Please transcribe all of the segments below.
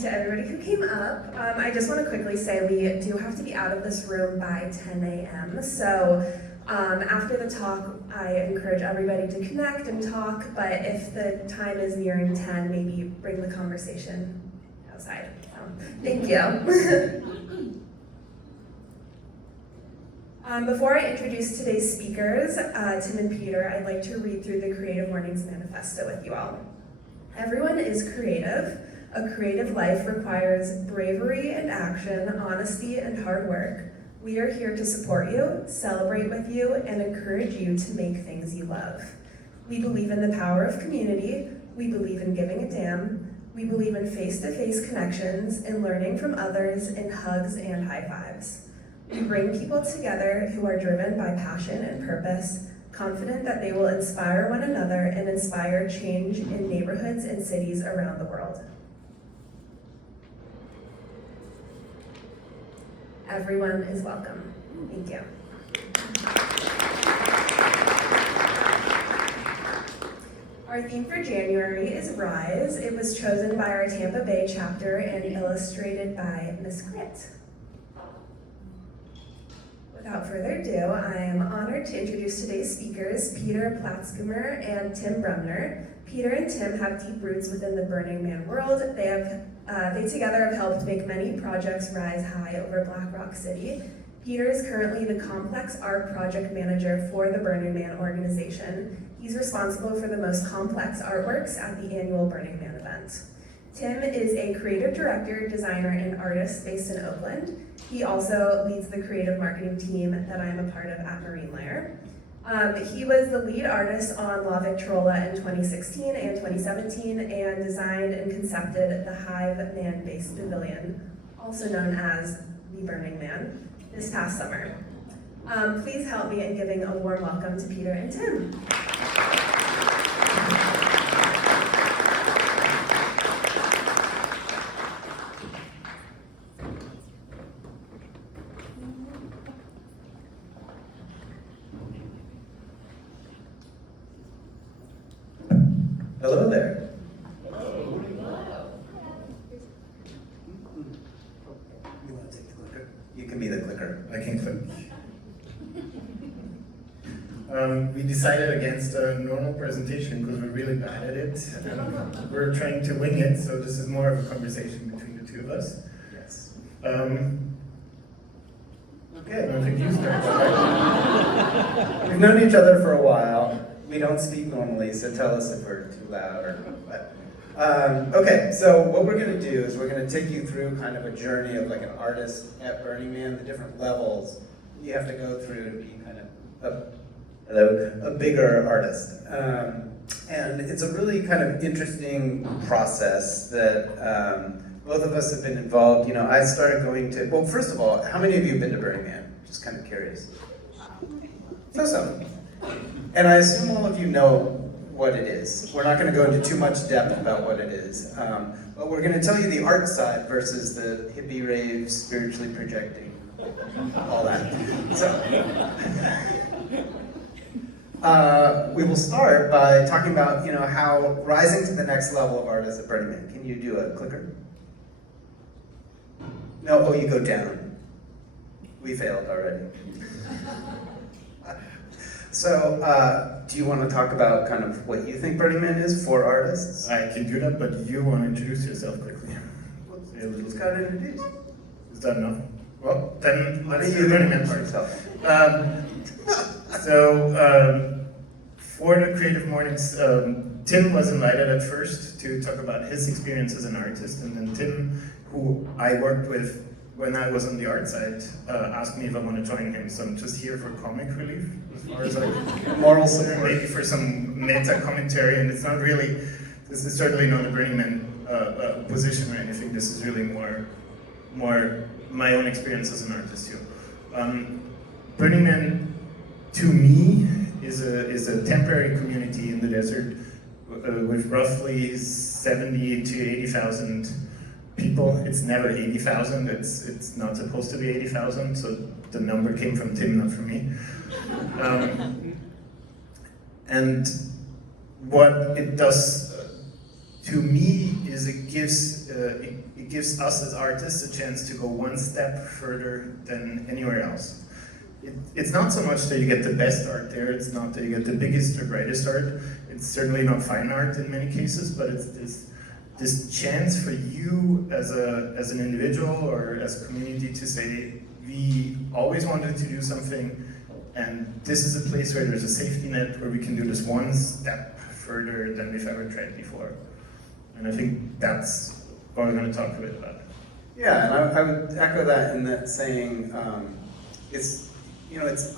to everybody who came up. I just want to quickly say we do have to be out of this room by 10 a.m. So after the talk, I encourage everybody to connect and talk, but if the time is nearing 10, maybe bring the conversation outside. Thank you. Before I introduce today's speakers, Tim and Peter, I'd like to read through the Creative Mornings Manifesto with you all. Everyone is creative. A creative life requires bravery and action, honesty and hard work. We are here to support you, celebrate with you, and encourage you to make things you love. We believe in the power of community. We believe in giving a damn. We believe in face-to-face connections and learning from others in hugs and high fives. We bring people together who are driven by passion and purpose, confident that they will inspire one another and inspire change in neighborhoods and cities around the world. Everyone is welcome. Thank you. Our theme for January is Rise. It was chosen by our Tampa Bay chapter and illustrated by Miss Grit. Without further ado, I am honored to introduce today's speakers, Peter Platzgummer and Tim Bremner. Peter and Tim have deep roots within the Burning Man world. They together have helped make many projects rise high over Black Rock City. Peter is currently the Complex Art Project Manager for the Burning Man organization. He's responsible for the most complex artworks at the annual Burning Man event. Tim is a creative director, designer, and artist based in Oakland. He also leads the creative marketing team that I'm a part of at Marine Layer. He was the lead artist on La Victrola in 2016 and 2017 and designed and concepted the Hive Man-based pavilion, also known as the Burning Man, this past summer. Please help me in giving a warm welcome to Peter and Tim. Hello there. Hello. You want to take the clicker? You can be the clicker. I can click. We decided against a normal presentation because we're really bad at it. And we're trying to wing it, so this is more of a conversation between the two of us. Yes. Okay, I don't think you start. We've known each other for a while. We don't speak normally, so tell us if we're too loud or what. Okay, so what we're going to do is we're going to take you through kind of a journey of like an artist at Burning Man, the different levels you have to go through to be kind of a bigger artist. And it's a really kind of interesting process that both of us have been involved. You know, I started going to, well, first of all, how many of you have been to Burning Man? Just kind of curious. So. And I assume all of you know what it is. We're not going to go into too much depth about what it is, but we're going to tell you the art side versus the hippie rave, spiritually projecting, all that. So, we will start by talking about, you know, how rising to the next level of artists at Burning Man. Can you do a clicker? No, oh, you go down. We failed already. So, do you want to talk about kind of what you think Burning Man is for artists? I can do that, but you want to introduce yourself quickly. Who's got to introduce? Is that enough? Well, then Why let's don't do you the Burning Man introduce part. yourself? For the Creative Mornings, Tim was invited at first to talk about his experience as an artist, and then Tim, who I worked with when I was on the art side, asked me if I want to join him. So I'm just here for comic relief, as far as I Moral support. maybe for some meta commentary, and it's not really, this is certainly not a Burning Man position or anything. This is really more my own experience as an artist here. Burning Man, to me, is a temporary community in the desert with roughly 70 to 80,000 people. It's never 80,000. It's not supposed to be 80,000. So the number came from Tim, not from me. And what it does to me is is it gives us as artists a chance to go one step further than anywhere else. It's not so much that you get the best art there, it's not that you get the biggest or brightest art, it's certainly not fine art in many cases, but it's this chance for you as an individual or as a community to say, we always wanted to do something, and this is a place where there's a safety net where we can do this one step further than we've ever tried before. And I think that's what we're going to talk a bit about. Yeah, and I would echo that in that saying, it's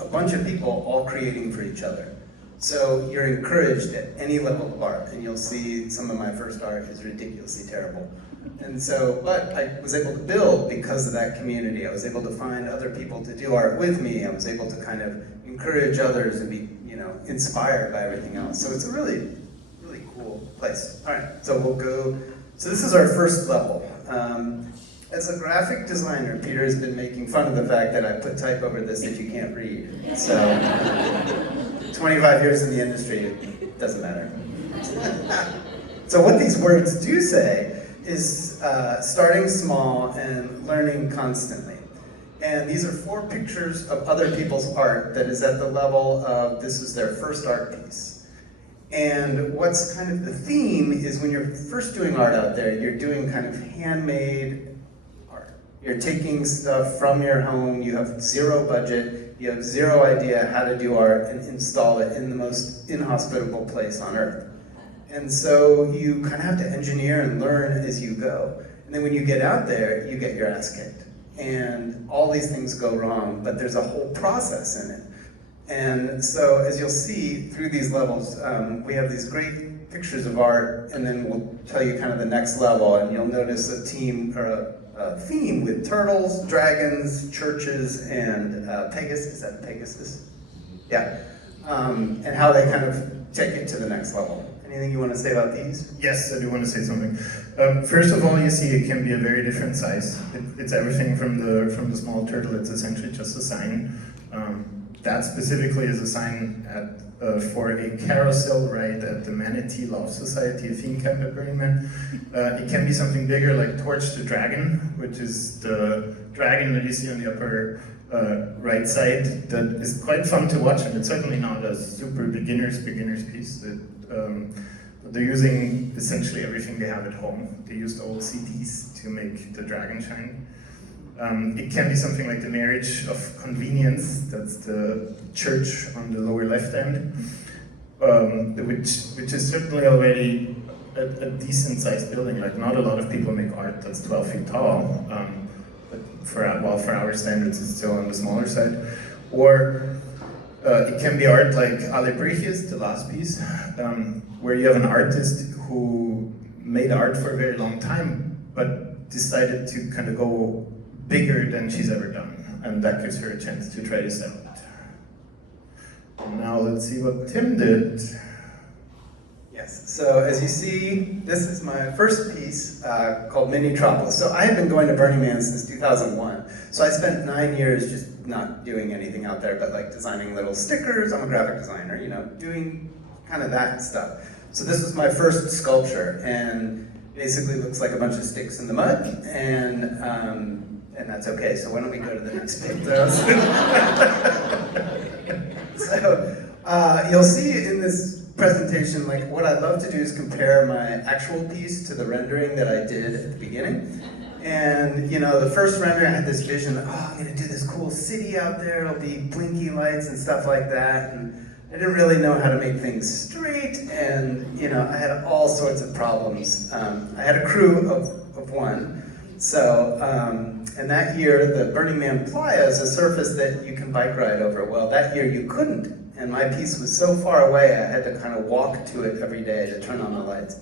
a bunch of people all creating for each other. So you're encouraged at any level of art, and you'll see some of my first art is ridiculously terrible. And so, but I was able to build because of that community. I was able to find other people to do art with me. I was able to kind of encourage others and be, inspired by everything else. So it's a really, really cool place. All right, so we'll go. So this is our first level. As a graphic designer, Peter has been making fun of the fact that I put type over this that you can't read. So 25 years in the industry, it doesn't matter. So what these words do say is starting small and learning constantly. And these are 4 pictures of other people's art that is at the level of this is their first art piece. And what's kind of the theme is when you're first doing art out there, you're doing kind of handmade art. You're taking stuff from your home, you have 0 budget, you have 0 idea how to do art and install it in the most inhospitable place on earth. And so you kind of have to engineer and learn as you go. And then when you get out there, you get your ass kicked. And all these things go wrong, but there's a whole process in it. And so as you'll see through these levels, we have these great pictures of art, and then we'll tell you kind of the next level, and you'll notice a theme with turtles, dragons, churches, and Pegasus. Is that Pegasus? Yeah. And how they kind of take it to the next level. Anything you want to say about these? Yes, I do want to say something. First of all, you see it can be a very different size. It's everything from the small turtle. It's essentially just a sign. That specifically is a sign for a carousel ride at the Manatee Love Society, a theme camp at Burning Man. It can be something bigger, like Torch the Dragon, which is the dragon that you see on the upper right side. That is quite fun to watch, and it's certainly not a super beginner's piece. They're using essentially everything they have at home. They used old CDs to make the dragon shine. It can be something like the Marriage of Convenience, that's the church on the lower left end, which is certainly already a decent sized building. Like, not a lot of people make art that's 12 feet tall, but for our standards it's still on the smaller side. Or it can be art like Alebrijes, the last piece, where you have an artist who made art for a very long time, but decided to kind of go bigger than she's ever done, and that gives her a chance to try this out. And now let's see what Tim did. Yes, so as you see, this is my first piece called Mini Tropolis. So I have been going to Burning Man since 2001. So I spent 9 years just not doing anything out there, but like designing little stickers. I'm a graphic designer, doing kind of that stuff. So this was my first sculpture, and basically looks like a bunch of sticks in the mud, and that's okay. So why don't we go to the next page? So you'll see in this presentation, like, what I love to do is compare my actual piece to the rendering that I did at the beginning. And the first render, I had this vision that, I'm gonna do this cool city out there, it'll be blinky lights and stuff like that. And I didn't really know how to make things straight, and I had all sorts of problems. I had a crew of 1. So, and that year, the Burning Man Playa is a surface that you can bike ride over. Well, that year you couldn't. And my piece was so far away, I had to kind of walk to it every day to turn on the lights.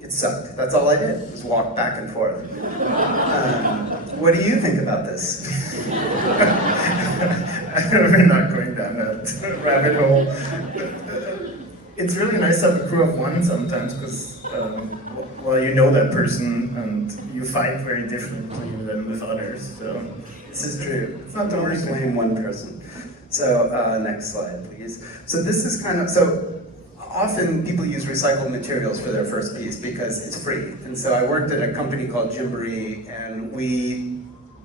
It sucked. That's all I did, was walk back and forth. What do you think about this? We're not going down that rabbit hole. It's really nice to have a crew of 1 sometimes, because you know that person and you fight very differently than with others. So this is true. It's not the worst blame one person. So next slide, please. So this is kind of, so often people use recycled materials for their first piece because it's free. And so I worked at a company called Gymboree, and we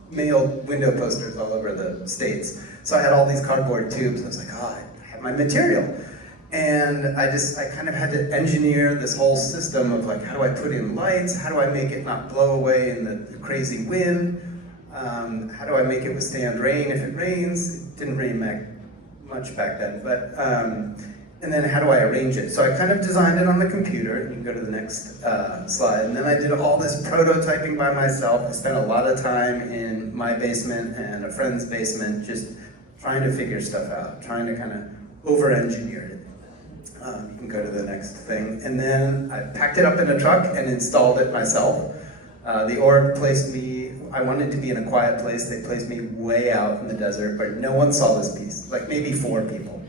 mailed window posters all over the States. So I had all these cardboard tubes. I was like, oh, I have my material. And I kind of had to engineer this whole system of like, how do I put in lights? How do I make it not blow away in the crazy wind? How do I make it withstand rain if it rains? It didn't rain much back then, but, and then how do I arrange it? So I kind of designed it on the computer. You can go to the next slide. And then I did all this prototyping by myself. I spent a lot of time in my basement and a friend's basement just trying to figure stuff out, trying to kind of over-engineer it. You can go to the next thing. And then I packed it up in a truck and installed it myself. The org placed me, I wanted to be in a quiet place. They placed me way out in the desert, but no one saw this piece, like maybe 4 people,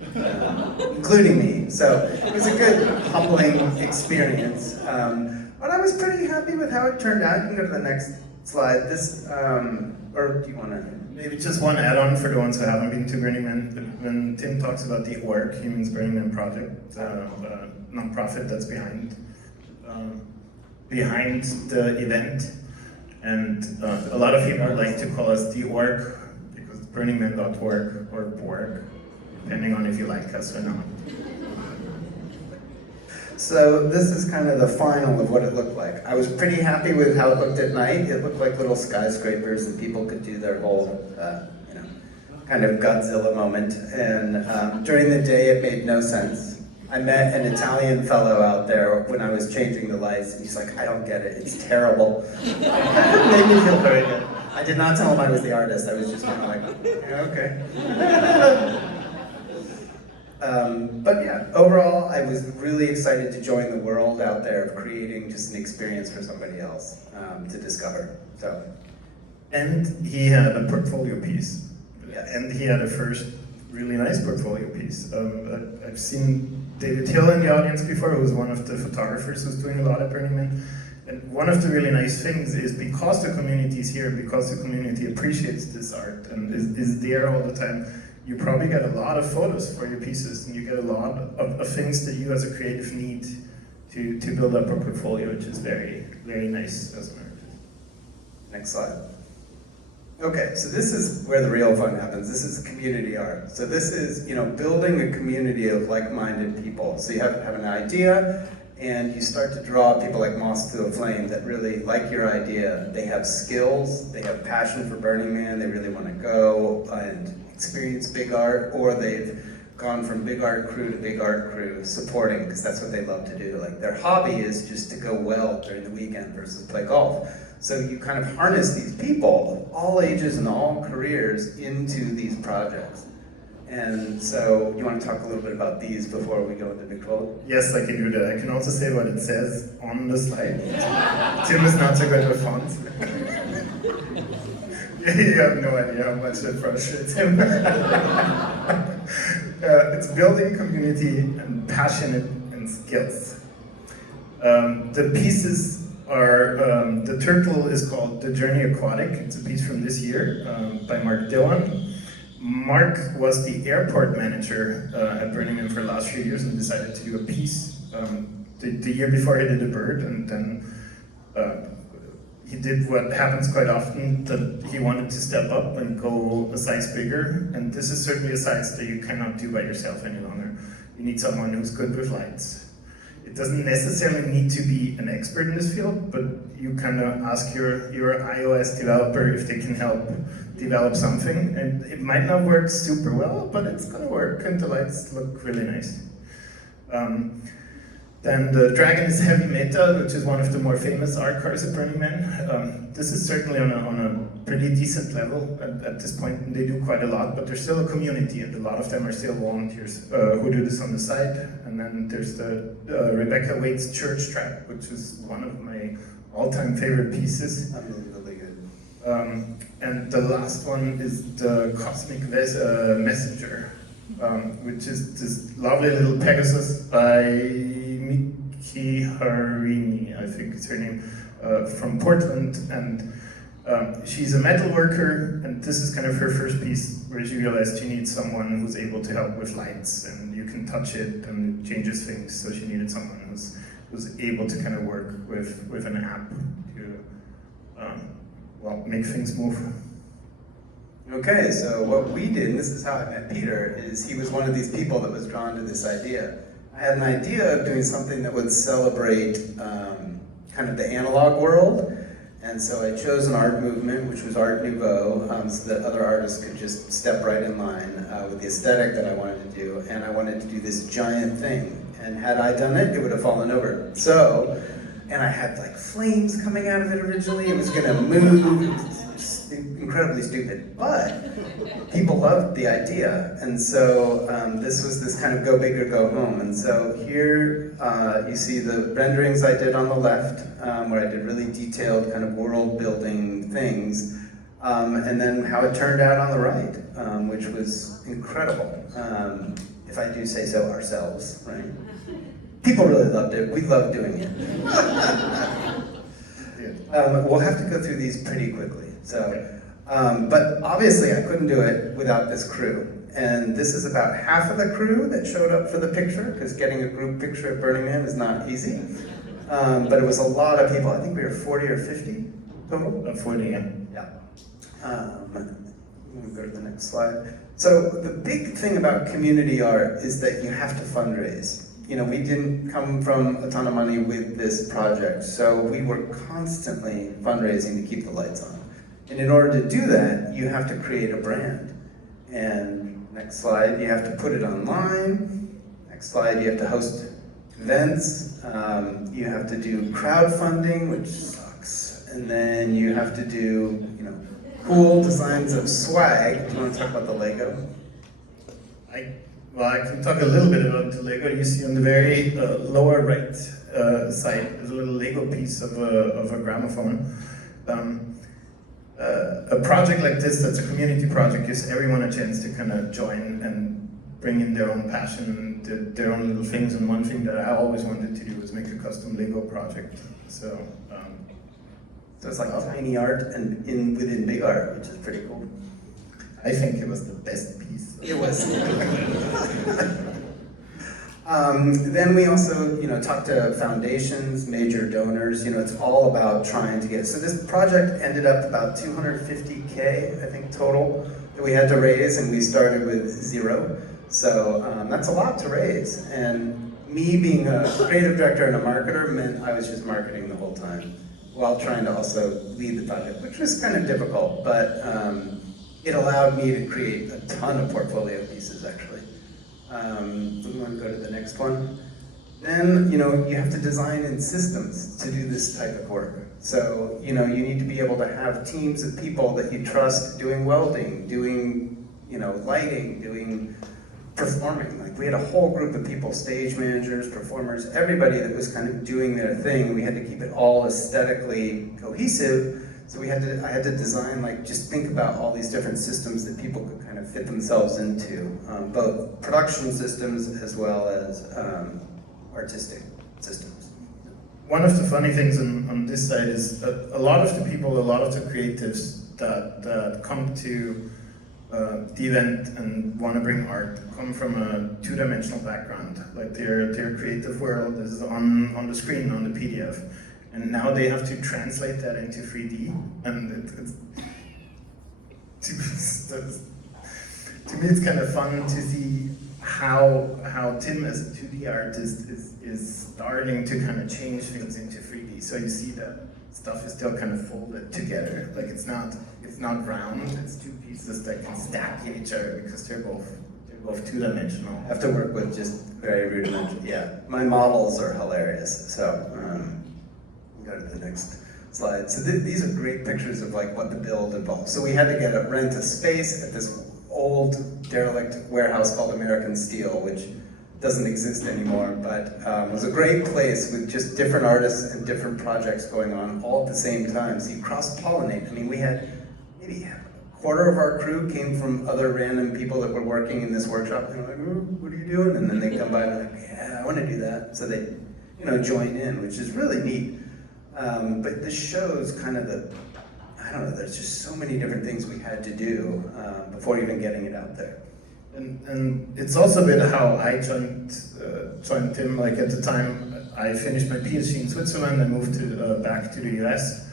including me. So it was a good, humbling experience. But I was pretty happy with how it turned out. You can go to the next slide. This, or do you want to? Maybe just one add-on for the ones who haven't been to Burning Man. When Tim talks about the org, he means Burning Man Project, non-profit that's behind the event. And a lot of people like to call us the org, because burningman.org or Borg, depending on if you like us or not. So this is kind of the final of what it looked like. I was pretty happy with how it looked at night. It looked like little skyscrapers that people could do their whole, kind of Godzilla moment. And during the day, it made no sense. I met an Italian fellow out there when I was changing the lights, and he's like, I don't get it, it's terrible. It made me feel very good. I did not tell him I was the artist, I was just kind of like, yeah, okay. But yeah, overall, I was really excited to join the world out there of creating just an experience for somebody else to discover. So, and he had a portfolio piece. yes. And he had a first really nice portfolio piece. I've seen David Hill in the audience before, who was one of the photographers who's doing a lot at Burning Man. And one of the really nice things is because the community is here, because the community appreciates this art and is there all the time, you probably get a lot of photos for your pieces, and you get a lot of things that you as a creative need to build up a portfolio, which is very, very nice as an artist. Next slide. Okay, so this is where the real fun happens. This is community art. So this is, building a community of like-minded people. So you have an idea, and you start to draw people like moths to a flame that really like your idea. They have skills, they have passion for Burning Man, they really want to go and experience big art, or they've gone from big art crew to big art crew supporting, because that's what they love to do. Like their hobby is just to go well during the weekend versus play golf. So you kind of harness these people of all ages and all careers into these projects. And so you want to talk a little bit about these before we go into the quote? Yes, I can do that. I can also say what it says on the slide. Tim is not so good with fonts. You have no idea how much that frustrates him. It's building community and passionate and skills. The pieces are, the turtle is called The Journey Aquatic. It's a piece from this year by Mark Dillon. Mark was the airport manager at Burning Man for the last few years and decided to do a piece the year before he did a bird, and then he did what happens quite often, that he wanted to step up and go a size bigger, and this is certainly a size that you cannot do by yourself any longer. You need someone who's good with lights. It doesn't necessarily need to be an expert in this field, but you kind of ask your iOS developer if they can help develop something, and it might not work super well, but it's gonna work, and the lights look really nice. Then the dragon is heavy metal, which is one of the more famous art cars at Burning Man. This is certainly on a pretty decent level at this point, and they do quite a lot, but there's still a community, and a lot of them are still volunteers who do this on the side. And then there's the Rebecca Waite's church trap, which is one of my all-time favorite pieces. Unbelievably good. And the last one is the Cosmic Messenger, which is this lovely little Pegasus by Miki Harini, I think is her name, from Portland, and she's a metal worker, and this is kind of her first piece where she realized she needs someone who's able to help with lights, and you can touch it and it changes things. So she needed someone who's able to kind of work with an app to well, make things move. Okay, so what we did, and this is how I met Peter, is he was one of these people that was drawn to this idea. I had an idea of doing something that would celebrate kind of the analog world, and so I chose an art movement, which was Art Nouveau, so that other artists could just step right in line with the aesthetic that I wanted to do, and I wanted to do this giant thing. And had I done it, it would have fallen over. So, and I had like flames coming out of it originally, it was gonna move, it was just incredibly stupid. But people loved the idea, and so this was this kind of go big or go home. And so here you see the renderings I did on the left, where I did really detailed kind of world building things, and then how it turned out on the right, which was incredible. If I do say so ourselves, right? People really loved it. We loved doing it. We'll have to go through these pretty quickly. So, but obviously I couldn't do it without this crew. And this is about half of the crew that showed up for the picture, because getting a group picture at Burning Man is not easy. But it was a lot of people. I think we were 40 or 50 total. 40, yeah. Yeah. We'll go to the next slide. So the big thing about community art is that you have to fundraise. You know, we didn't come from a ton of money with this project, so we were constantly fundraising to keep the lights on. And in order to do that, you have to create a brand. And next slide, you have to put it online. Next slide, you have to host events. You have to do crowdfunding, which sucks. And then you have to do, you know, cool designs of swag. Do you want to talk about the Lego? Well, I can talk a little bit about the Lego. You see on the very lower right side, there's a little Lego piece of a gramophone. A project like this, that's a community project, gives everyone a chance to kind of join and bring in their own passion, their own little things. And one thing that I always wanted to do was make a custom Lego project. So it's like tiny art and within big art, which is pretty cool. I think it was the best piece. It was. Then we also, you know, talked to foundations, major donors. You know, it's all about trying to get. So this project ended up about 250K, I think, total that we had to raise, and we started with 0. So that's a lot to raise. And me being a creative director and a marketer meant I was just marketing the whole time, while trying to also lead the project, which was kind of difficult, but it allowed me to create a ton of portfolio pieces, actually. We want to go to the next one. Then, you know, you have to design in systems to do this type of work. So, you know, you need to be able to have teams of people that you trust doing welding, doing, you know, lighting, doing performing. Like, we had a whole group of people, stage managers, performers, everybody that was kind of doing their thing. We had to keep it all aesthetically cohesive. So I had to design, like, just think about all these different systems that people could kind of fit themselves into, both production systems as well as artistic systems. One of the funny things on this side is a lot of the people, a lot of the creatives that come to the event and want to bring art come from a two-dimensional background. Like their creative world is on the screen, on the PDF. And now they have to translate that into 3D, and to me it's kind of fun to see how Tim as a 2D artist is starting to kind of change things into 3D. So you see that stuff is still kind of folded together, like it's not round. It's two pieces that can stack in each other because they're both two-dimensional. I have to work with just very rudimentary. Yeah, my models are hilarious. So. Go to the next slide. So these are great pictures of like what the build involved. So we had to rent a space at this old derelict warehouse called American Steel, which doesn't exist anymore, but was a great place with just different artists and different projects going on all at the same time. So you cross-pollinate. I mean, we had maybe a quarter of our crew came from other random people that were working in this workshop. They were like, "Oh, what are you doing?" And then they come by and they're like, "Yeah, I want to do that." So they, you know, join in, which is really neat. But this shows kind of I don't know, there's just so many different things we had to do before even getting it out there. And it's also a bit how I joined Tim. Like at the time, I finished my PhD in Switzerland. I moved back to the US.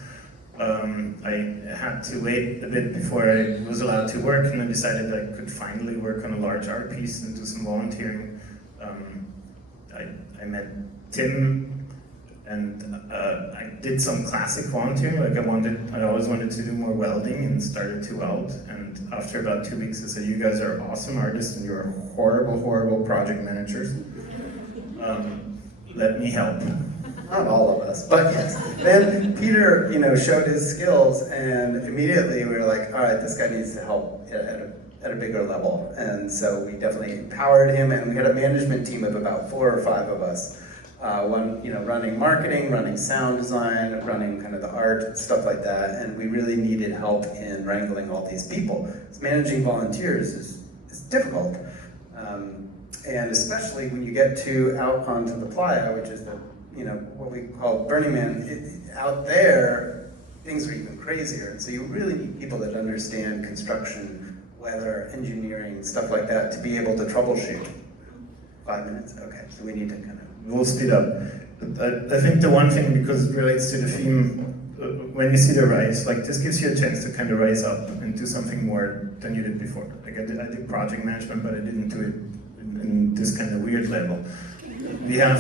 I had to wait a bit before I was allowed to work, and I decided I could finally work on a large art piece and do some volunteering. I met Tim, and I did some classic volunteering. Like I always wanted to do more welding, and started to weld. And after about 2 weeks, I said, "You guys are awesome artists, and you're horrible, horrible project managers. Let me help." Not all of us, but yes. Then Peter, showed his skills, and immediately we were like, all right, this guy needs to help at a bigger level. And so we definitely empowered him, and we had a management team of about 4 or 5 of us. One, running marketing, running sound design, running kind of the art, stuff like that. And we really needed help in wrangling all these people. Because managing volunteers is difficult. And especially when you get out onto the playa, which is what we call Burning Man, out there, things are even crazier. And so you really need people that understand construction, weather, engineering, stuff like that, to be able to troubleshoot. 5 minutes? Okay, so we need to kind of... We'll speed up. I think the one thing, because it relates to the theme, when you see the rise, like this gives you a chance to kind of rise up and do something more than you did before. Like I did project management, but I didn't do it in this kind of weird level. We have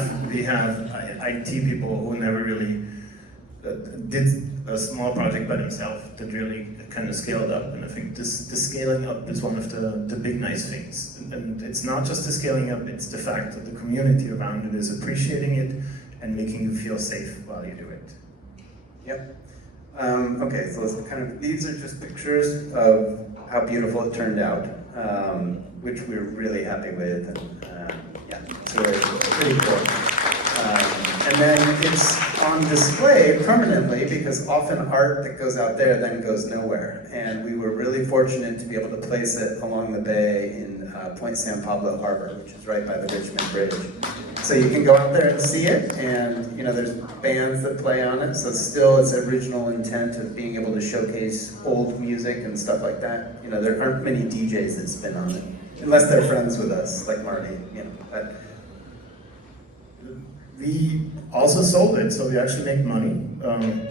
IT people who never really did a small project by themselves that really kind of scaled up. And I think the scaling up is one of the big nice things. And it's not just the scaling up, it's the fact that the community around it is appreciating it and making you feel safe while you do it. Yep. Okay, so these are just pictures of how beautiful it turned out, which we're really happy with. And, yeah, so it's pretty cool. And then it's on display permanently, because often art that goes out there then goes nowhere. And we were really fortunate to be able to place it along the bay in Point San Pablo Harbor, which is right by the Richmond Bridge. So you can go out there and see it, and there's bands that play on it, so still its original intent of being able to showcase old music and stuff like that. There aren't many DJs that spin on it, unless they're friends with us, like Marty, but we also sold it, so we actually make money.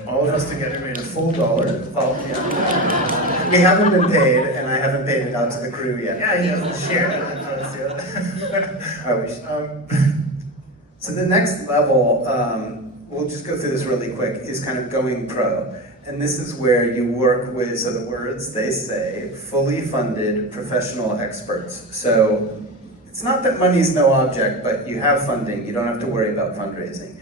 All of us together made a full $1. Oh, yeah. We haven't been paid, and I haven't paid it out to the crew yet. Yeah, he doesn't share that. I wish. So the next level, we'll just go through this really quick, is kind of going pro. And this is where you work with, so the words they say, fully funded professional experts. So it's not that money's no object, but you have funding, you don't have to worry about fundraising.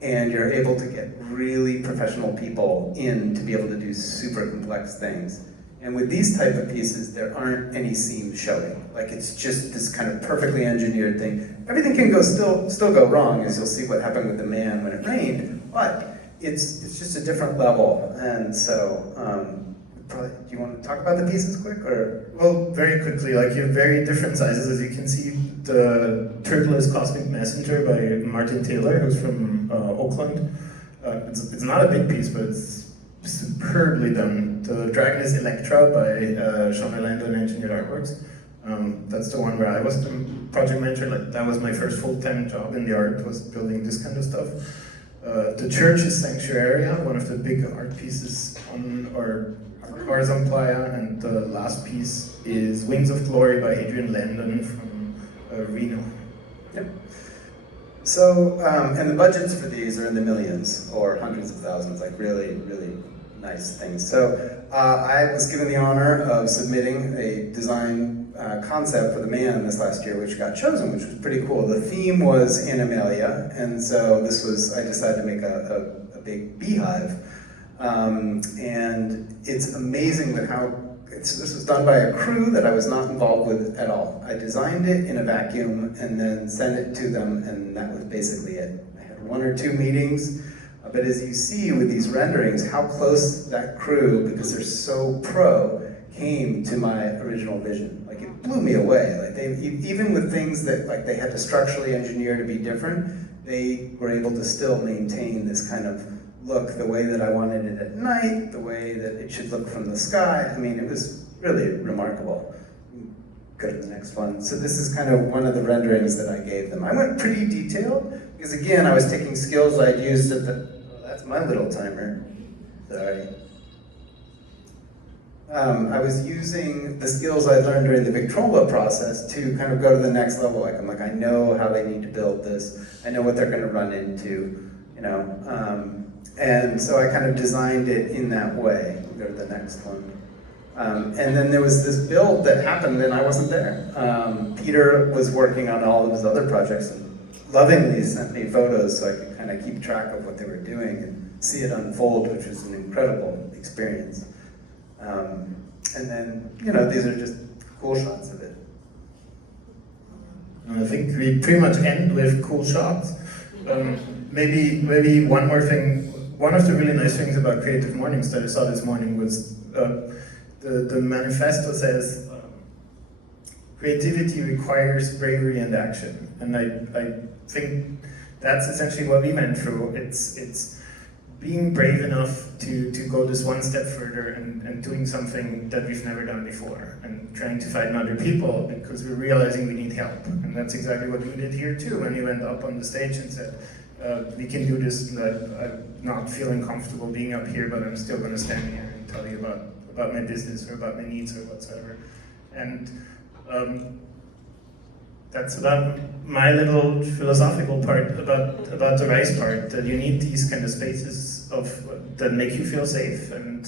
And you're able to get really professional people in to be able to do super complex things. And with these type of pieces, there aren't any seams showing. Like it's just this kind of perfectly engineered thing. Everything can still go wrong, as you'll see what happened with the man when it rained, but it's just a different level. And so, do you want to talk about the pieces quick, or? Well, very quickly, like you have very different sizes. As you can see, the turtle is Cosmic Messenger by Martin Taylor, who's from Oakland. It's not a big piece, but it's superbly done. The dragon is Electra by Sean Orlando and Engineered Artworks. That's the one where I was the project manager. Like that was my first full-time job in the art, was building this kind of stuff. The church is Sanctuaria, one of the big art pieces on our Horizon Playa, and the last piece is Wings of Glory by Adrian Landon from Reno. Yep. So, and the budgets for these are in the millions or hundreds of thousands, like really, really nice things. So, I was given the honor of submitting a design concept for the man this last year, which got chosen, which was pretty cool. The theme was Animalia, and so I decided to make a big beehive. And it's amazing that this was done by a crew that I was not involved with at all. I designed it in a vacuum and then sent it to them, and that was basically it. I had 1 or 2 meetings, but as you see with these renderings, how close that crew, because they're so pro, came to my original vision. Like it blew me away. Like even with things that like they had to structurally engineer to be different, they were able to still maintain this kind of look the way that I wanted it at night, the way that it should look from the sky. I mean, it was really remarkable. go to the next one. So this is kind of one of the renderings that I gave them. I went pretty detailed, because again, I was taking skills I'd used at the, oh, that's my little timer, sorry. I was using the skills I learned during the Victrola process to kind of go to the next level. Like, I'm like, I know how they need to build this. I know what they're gonna run into, you know. And so I kind of designed it in that way. We'll go to the next one. And then there was this build that happened and I wasn't there. Peter was working on all of his other projects and lovingly sent me photos so I could kind of keep track of what they were doing and see it unfold, which was an incredible experience. And then, you know, these are just cool shots of it. I think we pretty much end with cool shots. Maybe one more thing. One of the really nice things about Creative Mornings that I saw this morning was the manifesto says creativity requires bravery and action, and I think that's essentially what we went through. It's being brave enough to go this one step further and doing something that we've never done before, and trying to find other people because we're realizing we need help. And that's exactly what we did here too, when we went up on the stage and said, we can do this. I'm not feeling comfortable being up here, but I'm still going to stand here and tell you about my business or about my needs or whatsoever. And that's about my little philosophical part about the RISE part, that you need these kind of spaces that make you feel safe. And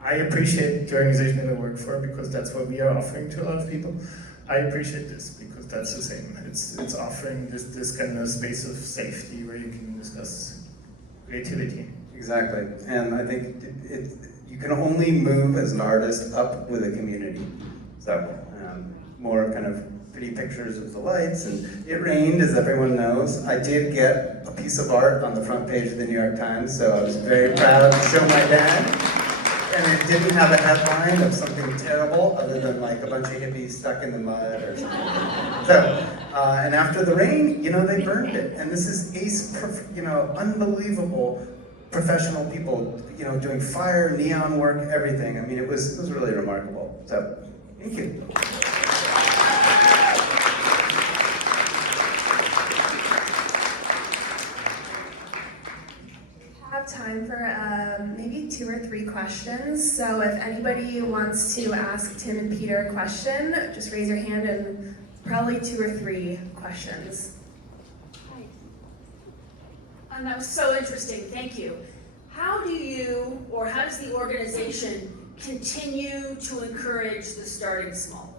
I appreciate the organization that I work for because that's what we are offering to a lot of people. I appreciate this because that's the same. It's offering this kind of space of safety where you can discuss creativity. Exactly, and I think you can only move as an artist up with a community. So more kind of pretty pictures of the lights, and it rained, as everyone knows. I did get a piece of art on the front page of the New York Times, so I was very proud to show my dad. And it didn't have a headline of something terrible other than like a bunch of hippies stuck in the mud or something. So, and after the rain, you know, they burned it. And this is unbelievable professional people, you know, doing fire, neon work, everything. I mean, it was really remarkable. So, thank you. Time for maybe 2 or 3 questions. So if anybody wants to ask Tim and Peter a question, just raise your hand, and probably 2 or 3 questions. And that was so interesting, thank you. How does the organization continue to encourage the starting small?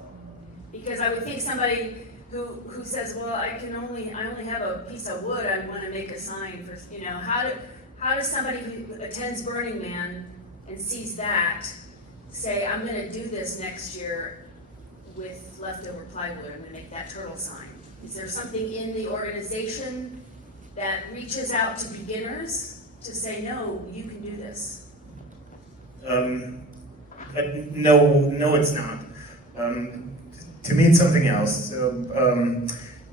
Because I would think somebody who says, well, I only have a piece of wood, I want to make a sign for, you know, how does somebody who attends Burning Man and sees that say, I'm going to do this next year with leftover plywood, I'm going to make that turtle sign? Is there something in the organization that reaches out to beginners to say, no, you can do this? No, it's not. To me, it's something else. So,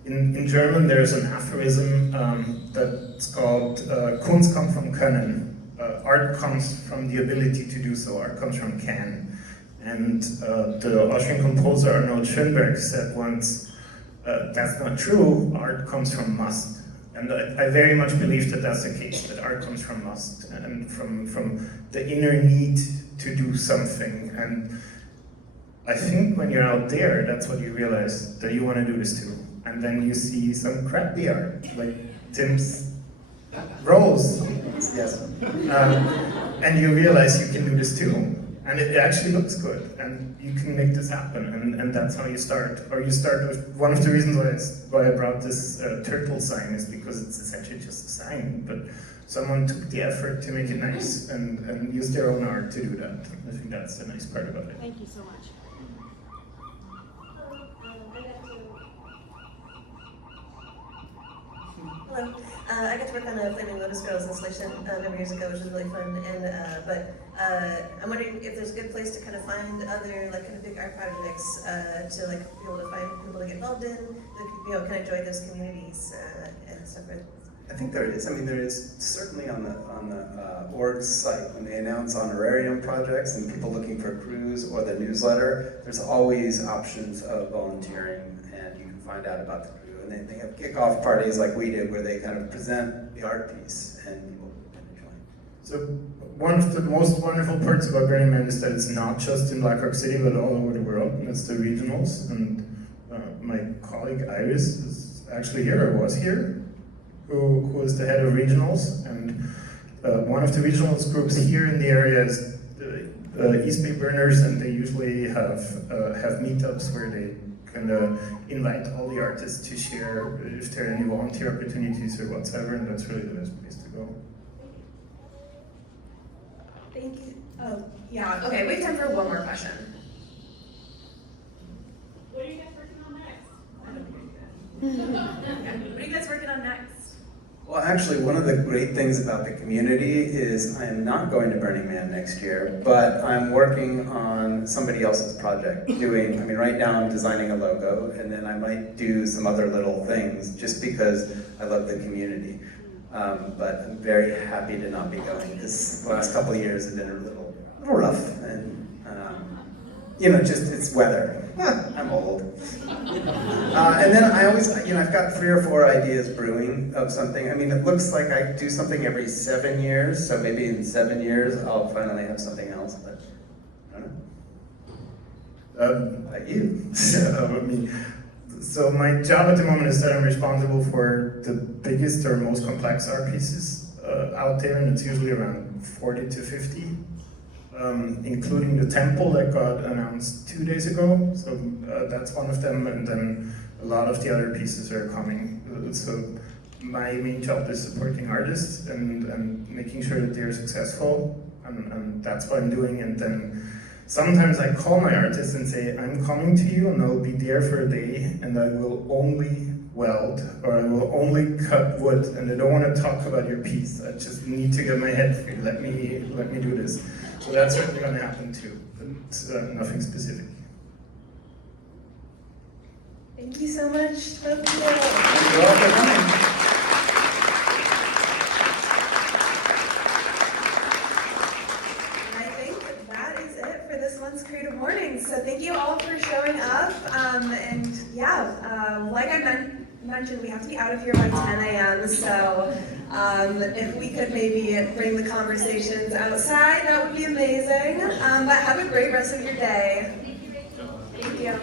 in German, there's an aphorism that's called Kunst kommt vom Können. Art comes from the ability to do so. Art comes from can. And the Austrian composer Arnold Schönberg said once, that's not true, art comes from must. And I very much believe that that's the case, that art comes from must and from the inner need to do something. And I think when you're out there, that's what you realize, that you want to do this too. And then you see some crappy art, like Tim's rose. Yes. And you realize you can do this too. And it actually looks good, and you can make this happen, and that's how you start. Or you start with, one of the reasons why I brought this turtle sign is because it's essentially just a sign, but someone took the effort to make it nice and use their own art to do that. I think that's the nice part about it. Thank you so much. Hello. I got to work on a Flaming Lotus Girls installation a number of years ago, which was really fun. And I'm wondering if there's a good place to kind of find other like kind of big art projects to like be able to find people to get involved in, that, you know, kind of join those communities and stuff. I think there is. I mean, there is certainly on the org site when they announce honorarium projects and people looking for crews or the newsletter. There's always options of volunteering, and you can find out about the crew. And they have kickoff parties like we did, where they kind of present the art piece, and people can join. So one of the most wonderful parts about Burning Man is that it's not just in Black Rock City, but all over the world. And it's the regionals. And my colleague Iris is actually here, or was here, who is the head of regionals. And one of the regionals groups here in the area is the East Bay Burners, and they usually have meetups where they kind of invite all the artists to share if there are any volunteer opportunities or whatsoever, and that's really the best place to go. Thank you. Oh, yeah. Okay, we have time for one more question. What are you guys working on next? What are you guys working on next? Well, actually, one of the great things about the community is I am not going to Burning Man next year, but I'm working on somebody else's project. Right now I'm designing a logo, and then I might do some other little things just because I love the community. But I'm very happy to not be going. The last couple of years have been a little rough, and it's weather. I'm old. And then I always, I've got 3 or 4 ideas brewing of something. I mean, it looks like I do something every 7 years, so maybe in 7 years I'll finally have something else, but I don't know. About you? So my job at the moment is that I'm responsible for the biggest or most complex art pieces out there, and it's usually around 40 to 50. Including the temple that got announced 2 days ago. So that's one of them, and then a lot of the other pieces are coming. So my main job is supporting artists and making sure that they're successful, and that's what I'm doing. And then sometimes I call my artists and say, I'm coming to you and I'll be there for a day, and I will only weld, or I will only cut wood, and I don't want to talk about your piece. I just need to get my head free. Let me do this. So that's certainly going to happen too, but nothing specific. Thank you so much, both of you. Thank you all for coming. I think that is it for this month's Creative Mornings. So thank you all for showing up. Like I mentioned, we have to be out of here by 10 a.m. So if we could maybe bring the conversations outside, that would be amazing. But have a great rest of your day. Thank you.